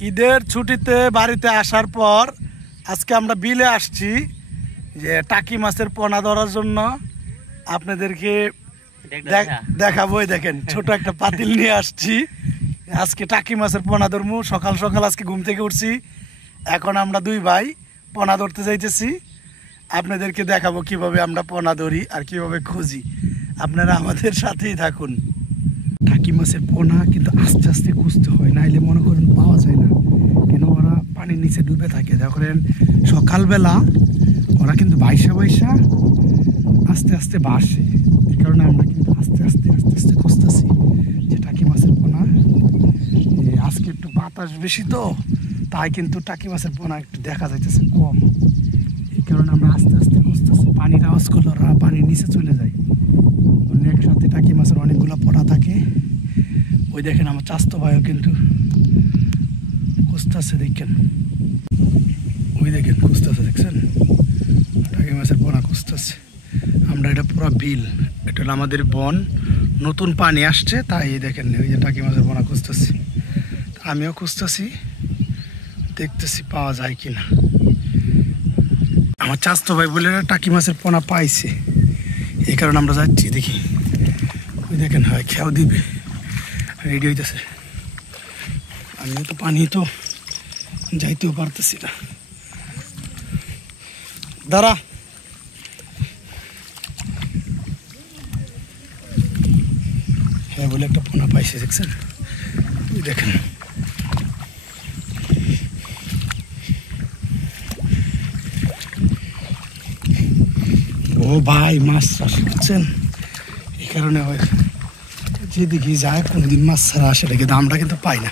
ঈদের ছুটিতে বাড়িতে আসার পর আজকে আমরা বিলে আসছি যে টাকি মাছের পোনা ধরার জন্য। আপনাদেরকে দেখাবো। দেখেন ছোট একটা পাতিল নিয়ে আসছি, আজকে টাকি মাছের পোনা ধরবো। সকাল সকাল আজকে ঘুম থেকে উঠছি, এখন আমরা দুই ভাই পোনা ধরতে যাইতেছি। আপনাদেরকে দেখাবো কিভাবে আমরা পোনা ধরি আর কিভাবে খুঁজি। আপনারা আমাদের সাথেই থাকুন। টাকি মাছের পোনা কিন্তু আস্তে আস্তে খুঁজতে হয়, নাইলে মনে করেন পাওয়া যায় না, কেন ওরা পানির নিচে ডুবে থাকে। দেখেন সকালবেলা ওরা কিন্তু বাইসা আস্তে আস্তে বাসে, এই কারণে আমরা কিন্তু আস্তে আস্তে খুঁজতেছি যে টাকি মাছের পোনা। আজকে একটু বাতাস বেশি তো, তাই কিন্তু টাকি মাছের পোনা একটু দেখা যাইতেছে কম, এই কারণে আমরা আস্তে আস্তে খুঁজতেছি। পানির আওয়াজ করলে ওরা পানির নিচে চলে যায়। একসাথে টাকি মাছের অনেকগুলো পোনা থাকে। ওই দেখেন আমার চাস্তো ভাইও কিন্তু খুঁজতেছে, দেখেন ওই দেখেন খুঁজতেছে, দেখছেন টাকি মাছের পোনা খুঁজতেছে। আমরা এটা পুরো বিল, এটা হলো আমাদের বন, নতুন পানি আসছে, তাই দেখেন ওই যে টাকি মাছের পোনা খুঁজতেছি। আমিও খুঁজতেছি, দেখতেছি পাওয়া যায় কিনা। আমার চাস্তো ভাই বলে টাকি মাছের পোনা পাইছে, এই কারণে আমরা যাচ্ছি। দেখি ওই দেখেন হয় খেয়াও দিবে, রেডি হইতেছে। আমিও তো পানি তো যাইতেও পারতেছি না। দাঁড়া, হ্যাঁ বলে একটা পোনা পাইছে, দেখছেন ওই দেখেন। ও ভাই মাছ চাষ করছেন, এই কারণে হয় যেদিকে যায় কোনোদিন মাছ ছাড়া আসে, কিন্তু আমরা কিন্তু পাই না।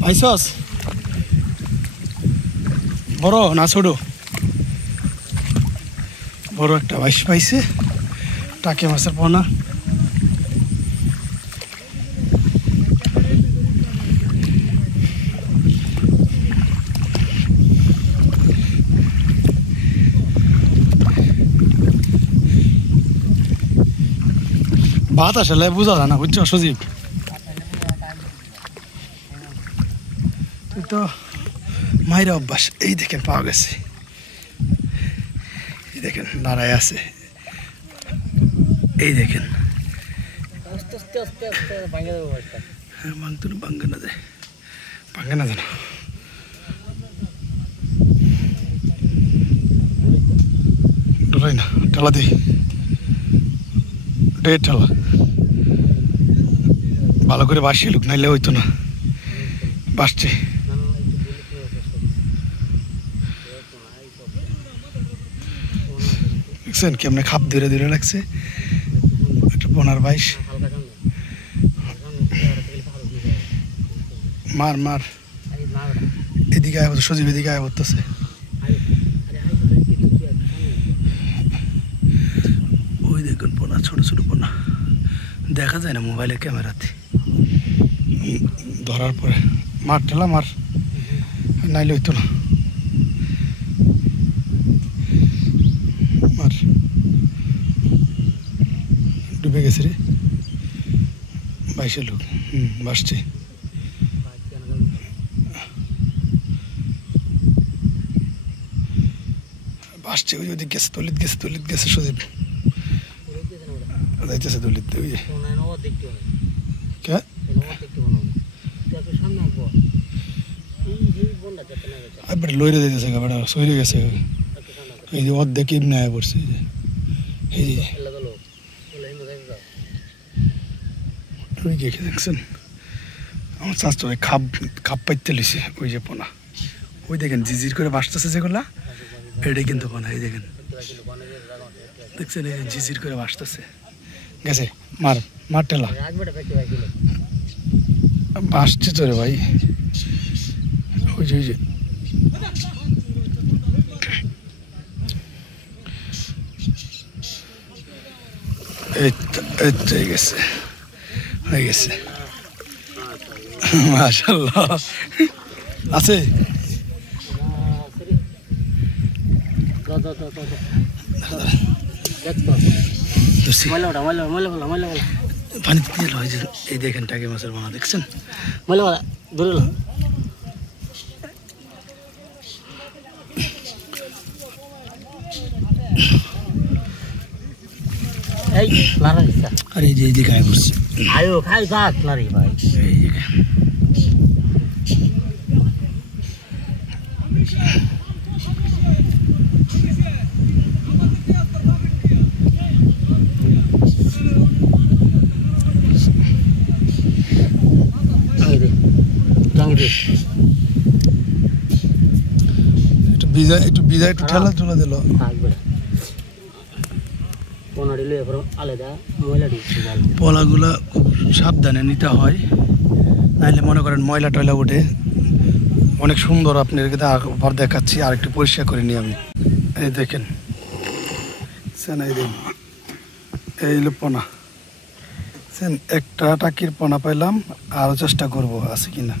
পাইছস বড় না ছোট? বড় একটা বাইশ পাইছে টাকি মাছের পোনা। ভাত আসলে বোঝা যায় না, বুঝছো সজীব? তো মায়ের অভ্যাস। এই দেখেন পাওয়া গেছে, এই দেখেন দাঁড়ায় আছে, এই দেখেন ভাঙ্গে না যায়, ভাঙ্গে না জানো। ডরাই না, ঠেলা দিই, ঠেলা ভালো করে বাসিয়ে লুক, নাইলে হইতো না। বাসছে দেখছেন কেমনে খাপ ধীরে ধীরে লাগছে একটা পোনার বাইশ। মার মার এদিকে আয়, সজীব এদিকে আয় করতেছে। ওই দেখুন পোনা, ছোট ছোট পোনা দেখা যায় না মোবাইলের ক্যামেরাতে। ধরার পরে মার ঠেলা মার, নাইলে হইতো না। মার, ডুবে গেছে রে, বাইশে লোক। বাসছে বাসছে, ওই ওদিক গেছে, তলিত গেছে সজীব যাইতেছে দলিত। ওই লইরে যাইতেছে, সইরে গেছে, এই যে অর্ধেক এমনি আয় পড়ছে। এই যে দেখছেন আমার চাষটা খাপ পাইতে লিছে, ওই যে পোনা। ওই দেখেন জিজির করে বাসতেছে যেগুলা, এটাই কিন্তু পোনা। এই দেখেন দেখছেন, এই জিজির করে বাসতেছে। গেছে মার মার ঠেলা, বাসছে তো রে ভাই। ওই যে হয়ে গেছে, হয়ে গেছে মাশাআল্লাহ। আছে পানিতে দিয়ে হয় যে এই দেখেন টাকি মাছের পোনা দেখছেন বলে ধরে লো এই লারা দিছা আর এই যে এই দিকে আয় করছি আয়ো খাই যাক না রে ভাই এই দিকে একটু ভিজা একটু ঠেলা তুলে দিল পোলাগুলা খুব সাবধানে নিতে হয়, নাইলে মনে করেন ময়লা টয়লা উঠে। অনেক সুন্দর আপনাদেরকে আবার দেখাচ্ছি, আর একটু পরিষ্কার করে নিই আমি। এই দেখেন এই হলো পোনা, একটা টাকির পোনা পাইলাম, আরও চেষ্টা করবো আছে কিনা।